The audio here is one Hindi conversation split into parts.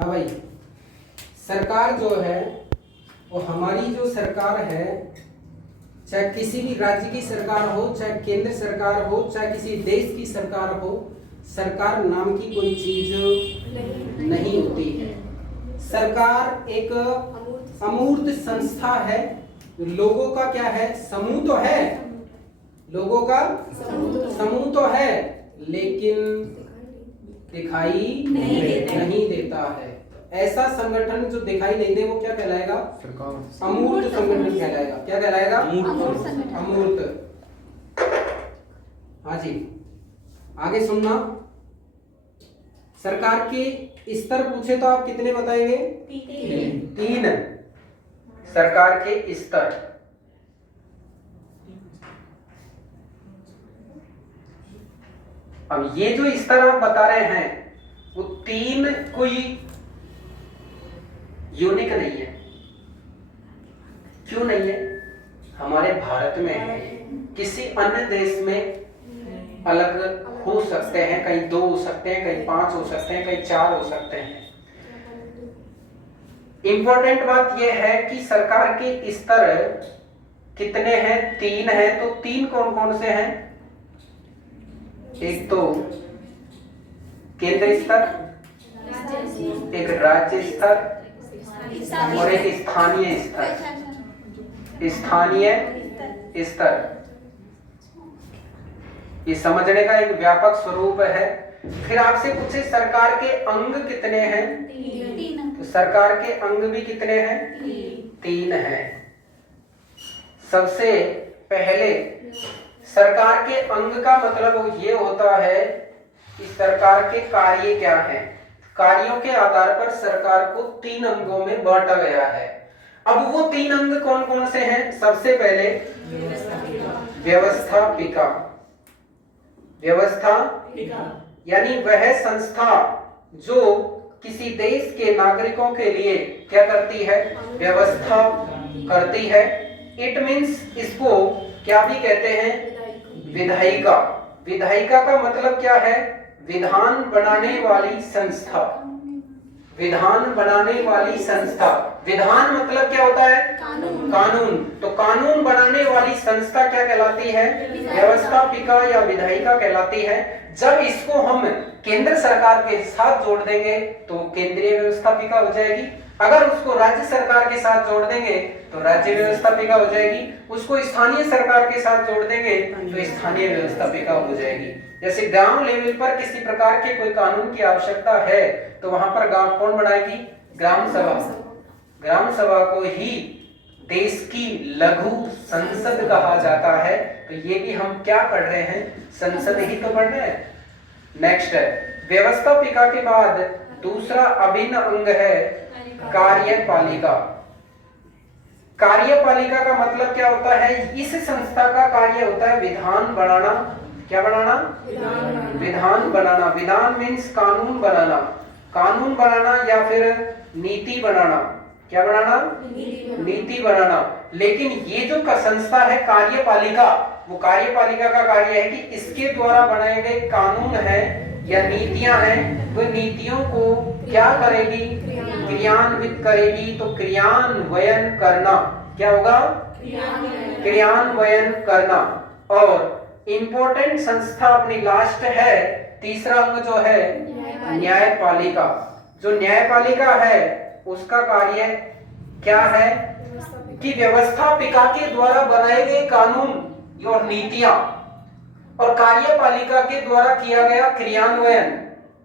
हाँ भाई, सरकार जो है वो हमारी जो सरकार है, चाहे किसी भी राज्य की सरकार हो, चाहे केंद्र सरकार हो, चाहे किसी देश की सरकार हो, सरकार नाम की कोई चीज नहीं होती है। सरकार एक अमूर्त संस्था है। लोगों का क्या है? समूह तो है, लोगों का समूह तो है, लेकिन दिखाई नहीं देता है। ऐसा संगठन जो दिखाई नहीं दे वो क्या कहलाएगा? सरकार। अमूर्त संगठन कहलाएगा। क्या कहलाएगा? अमूर्त। हाँ जी, आगे सुनना। सरकार के स्तर पूछे तो आप कितने बताएंगे? 3। सरकार के स्तर। अब ये जो स्तर आप बता रहे हैं वो 3 कोई यूनिक नहीं है। क्यों नहीं है? हमारे भारत में है, किसी अन्य देश में अलग हो सकते हैं, कहीं 2 हो सकते हैं, कहीं 5 हो सकते हैं, कहीं 4 हो सकते हैं। इंपॉर्टेंट बात यह है कि सरकार के स्तर कितने हैं? 3 है। तो 3 कौन कौन से हैं? एक तो केंद्र स्तर, एक राज्य स्तर और एक स्थानीय स्तर। स्थानीय स्तर ये समझने का एक व्यापक स्वरूप है। फिर आपसे पूछे सरकार के अंग कितने हैं? 3। तो सरकार के अंग भी कितने हैं? 3 हैं। सबसे पहले सरकार के अंग का मतलब ये होता है कि सरकार के कार्य क्या हैं। कार्यों के आधार पर सरकार को 3 अंगों में बांटा गया है। अब वो 3 अंग कौन कौन से हैं? सबसे पहले व्यवस्थापिका। व्यवस्थापिका यानी वह संस्था जो किसी देश के नागरिकों के लिए क्या करती है? व्यवस्था करती है। इट मीन्स इसको क्या भी कहते हैं? विधायिका। विधायिका का मतलब क्या है? विधान बनाने वाली संस्था। विधान बनाने वाली संस्था। विधान मतलब क्या होता है? कानून। तो कानून बनाने वाली संस्था क्या कहलाती है? व्यवस्थापिका या विधायिका कहलाती है। जब इसको हम केंद्र सरकार के साथ जोड़ देंगे तो केंद्रीय व्यवस्थापिका हो जाएगी। अगर उसको राज्य सरकार के साथ जोड़ देंगे तो राज्य व्यवस्थापिका हो जाएगी। उसको स्थानीय सरकार के साथ जोड़ देंगे तो स्थानीय व्यवस्थापिका हो जाएगी। जैसे गांव लेवल पर किसी प्रकार के कोई कानून की आवश्यकता है तो वहां पर गांव कौन बनाएगी? ग्राम सभा। ग्राम सभा को ही देश की लघु संसद कहा जाता है। तो ये भी हम क्या पढ़ रहे हैं? संसद ही तो पढ़ रहे हैं। नेक्स्ट है व्यवस्थापिका के बाद दूसरा अभिन्न अंग है कार्यपालिका। कार्यपालिका का मतलब क्या होता है? इस संस्था का कार्य होता है विधान बनाना। क्या बनाना? विधान बनाना। विधान मीन्स कानून बनाना। कानून बनाना या फिर नीति बनाना। क्या बनाना? नीति बनाना। लेकिन ये जो संस्था है कार्यपालिका, वो कार्यपालिका का कार्य है कि इसके द्वारा बनाए गए कानून है या नीतियां हैं, वो नीतियों को क्या करेगी? क्रियान्वित करेगी। तो क्रियान्वयन करना क्या होगा? क्रियान्वयन करना। और इंपॉर्टेंट संस्था अपनी लास्ट है, तीसरा अंग जो है न्यायपालिका। जो न्यायपालिका है उसका कार्य क्या है? कि व्यवस्थापिका के द्वारा बनाए गए कानून और नीतियां और कार्यपालिका के द्वारा किया गया क्रियान्वयन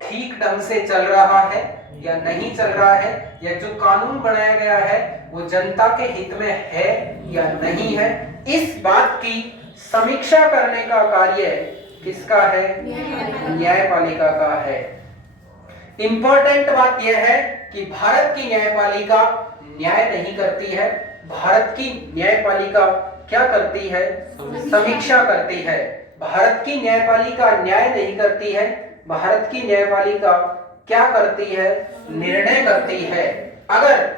ठीक ढंग से चल रहा है या नहीं चल रहा है, या जो कानून बनाया गया है वो जनता के हित में है या नहीं है, इस बात की समीक्षा करने का कार्य किसका है? न्यायपालिका का है। इंपॉर्टेंट बात यह है कि भारत की न्यायपालिका न्याय नहीं करती है। भारत की न्यायपालिका क्या करती है? समीक्षा करती है। भारत की न्यायपालिका न्याय नहीं करती है। भारत की न्यायपालिका क्या करती है? निर्णय करती है। अगर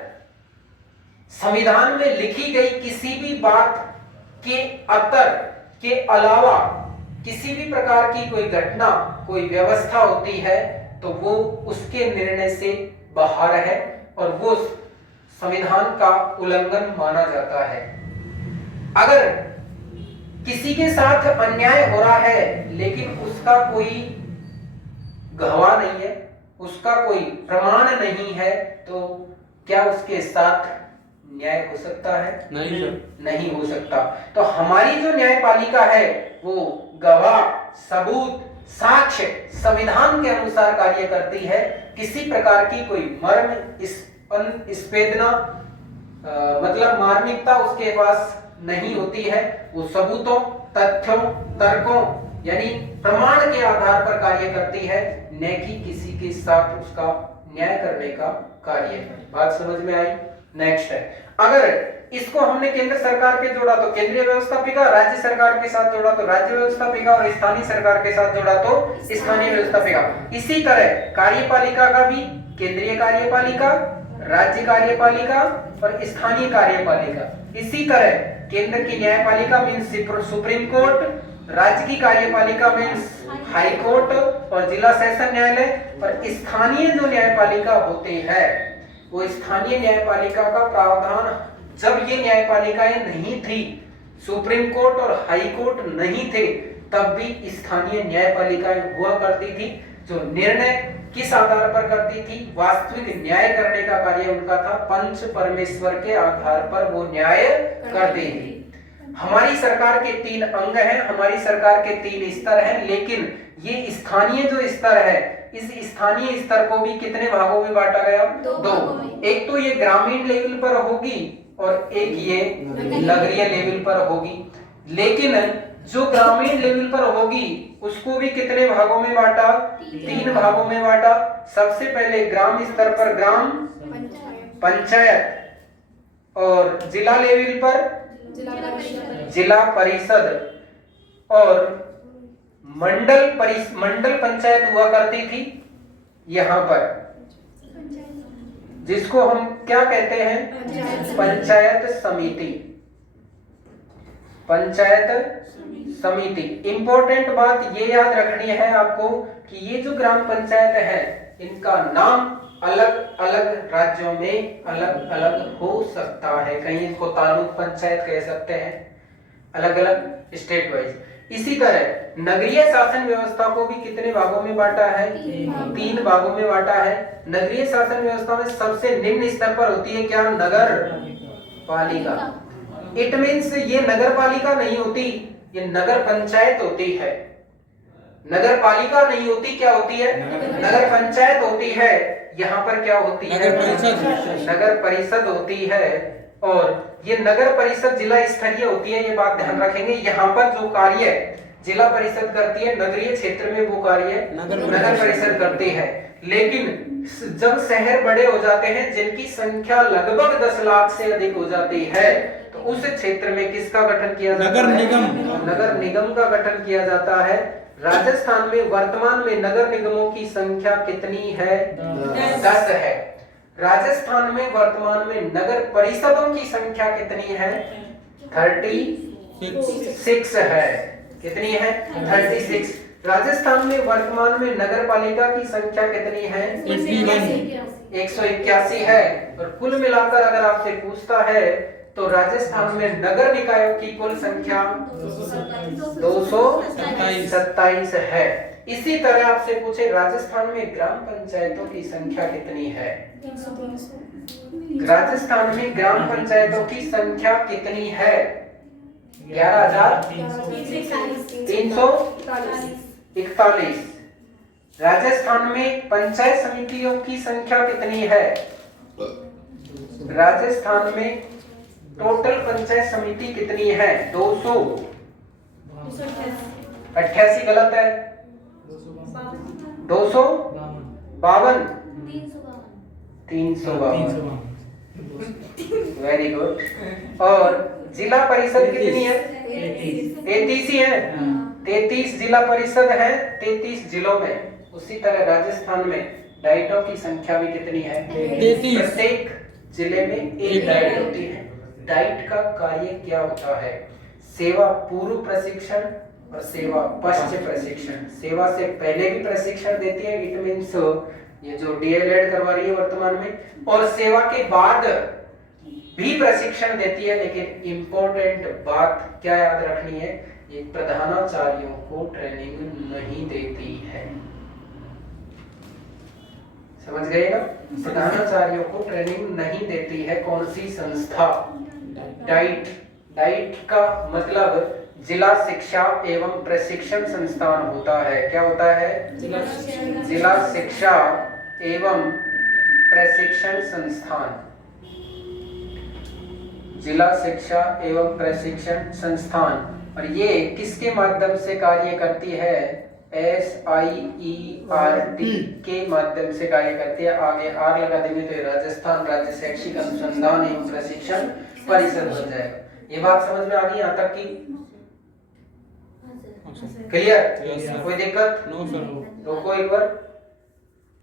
संविधान में लिखी गई किसी भी बात के अतर के अलावा किसी भी प्रकार की कोई घटना, कोई व्यवस्था होती है तो वो उसके निर्णय से बाहर है और वो संविधान का उल्लंघन माना जाता है। अगर किसी के साथ अन्याय हो रहा है लेकिन उसका कोई गवाह नहीं है, उसका कोई प्रमाण नहीं है, तो क्या उसके साथ न्याय हो सकता है? नहीं हो सकता। तो हमारी जो न्यायपालिका है वो गवाह, सबूत, साक्ष्य संविधान के अनुसार कार्य करती है। किसी प्रकार की कोई मर्म स्पेदना मतलब मार्मिकता उसके पास नहीं होती है। वो सबूतों, तथ्यों, तर्कों यानी प्रमाण के आधार पर कार्य करती है, न कि किसी के साथ उसका न्याय करने का कार्य। बात समझ में आई? नेक्स्ट है, अगर इसको हमने केंद्र सरकार के जोड़ा तो केंद्रीय व्यवस्थापिका, राज्य सरकार के साथ जोड़ा तो राज्य व्यवस्थापिका और स्थानीय सरकार के साथ जोड़ा तो स्थानीय व्यवस्थापिका। इसी तरह कार्यपालिका का भी केंद्रीय कार्यपालिका, राज्य कार्यपालिका और स्थानीय कार्यपालिका। इसी तरह केंद्र की न्यायपालिका मीन्स सुप्रीम कोर्ट, राज्य की कार्यपालिका मीन्स हाई कोर्ट और जिला सेशन न्यायालय, और स्थानीय जो न्यायपालिका होते हैं वो स्थानीय न्यायपालिका का प्रावधान, जब ये न्यायपालिकाएं नहीं थी, सुप्रीम कोर्ट और हाई कोर्ट नहीं थे, तब भी स्थानीय न्यायपालिकाएं हुआ करती थी, जो निर्णय किस आधार पर करती थी? वास्तविक न्याय करने का कार्य उनका था, पंच परमेश्वर के आधार पर वो न्याय करती थी। हमारी सरकार के 3 अंग हैं, हमारी सरकार के 3 स्तर हैं, लेकिन ये स्थानीय जो स्तर है, इस स्थानीय स्तर को भी कितने भागों में बांटा गया? 2। एक तो ये ग्रामीण लेवल पर होगी और एक ये नगरीय लेवल पर होगी। लेकिन जो ग्रामीण लेवल पर होगी उसको भी कितने भागों में बांटा? 3 भागों में बांटा। सबसे पहले ग्राम स्तर पर ग्राम पंचायत, और जिला लेवल पर जिला परिषद, और मंडल पंचायत हुआ करती थी यहाँ पर, जिसको हम क्या कहते हैं? पंचायत समिति। पंचायत समिति। इंपॉर्टेंट बात ये याद रखनी है आपको कि ये जो ग्राम पंचायत है, इनका नाम अलग अलग राज्यों में अलग अलग हो सकता है। कहीं इनको तालुक पंचायत कह सकते हैं, अलग अलग स्टेट वाइज। इसी तरह नगरीय शासन व्यवस्था को भी कितने भागों में बांटा है? 3 भागों में बांटा है। नगरीय शासन व्यवस्था में सबसे निम्न स्तर पर होती है क्या? नगर पालिका। इट मीन्स ये नगर पालिका नहीं होती, ये नगर पंचायत होती है। नगर पालिका नहीं होती, क्या होती है? नगर पंचायत होती है। यहाँ पर क्या होती है? नगर परिषद होती है। और ये नगर परिषद जिला स्तरीय होती है, ये बात ध्यान रखेंगे। यहाँ पर जो कार्य जिला परिषद करती है, नगरीय क्षेत्र में वो कार्य नगर परिषद करती है। लेकिन जब शहर बड़े हो जाते हैं, जिनकी संख्या लगभग 10 लाख से अधिक हो जाती है, तो उस क्षेत्र में किसका गठन किया जाता है? नगर निगम का गठन किया जाता है। राजस्थान में वर्तमान में नगर निगमों की संख्या कितनी है? 10 है। राजस्थान में वर्तमान में नगर परिषदों की संख्या कितनी है? 36 है। कितनी है? 36। राजस्थान में वर्तमान में नगर पालिका की संख्या कितनी है? 181 है। और कुल मिलाकर अगर आपसे पूछता है तो राजस्थान में नगर निकायों की कुल संख्या 227 है। इसी तरह आपसे पूछे राजस्थान में ग्राम पंचायतों की संख्या कितनी है? राजस्थान में ग्राम पंचायतों की संख्या कितनी है? 11,341। राजस्थान में पंचायत समितियों की संख्या कितनी है? राजस्थान में टोटल पंचायत समिति कितनी है? 288। गलत है। 252। 352। Very good. और जिला परिषद कितनी है? 33 ही है। 33 जिला परिषद है 33 जिलों में। उसी तरह राजस्थान में डाइटों की संख्या भी कितनी है? 33। प्रत्येक जिले में एक डाइट होती है। डाइट का कार्य क्या होता है? सेवा पूर्व प्रशिक्षण और सेवा पश्चात प्रशिक्षण। सेवा से पहले भी प्रशिक्षण देती है, इट मींस ये जो डीएलएड करवा रही है वर्तमान में, और सेवा के बाद भी प्रशिक्षण देती है। लेकिन इंपॉर्टेंट बात क्या याद रखनी है, ये प्रधानाचार्यों को ट्रेनिंग नहीं देती है। समझ गए ना? प्रधानाचार्यों को ट्रेनिंग नहीं देती है। कौन सी संस्था? डाइट। डाइट का मतलब जिला शिक्षा एवं प्रशिक्षण संस्थान होता है। क्या होता है? जिला शिक्षा एवं प्रशिक्षण संस्थान। जिला शिक्षा एवं प्रशिक्षण संस्थान। और ये किसके माध्यम से कार्य करती है? SIERT के माध्यम से कार्य करती है। आगे आर लगा देंगे तो ये राजस्थान राज्य शैक्षिक अनुसंधान एवं प्रशिक्षण परिषद बन जाएगा। ये बात समझ में आ गई यहाँ तक की? क्लियर? कोई दिक्कत? No sir. रोको एक बार।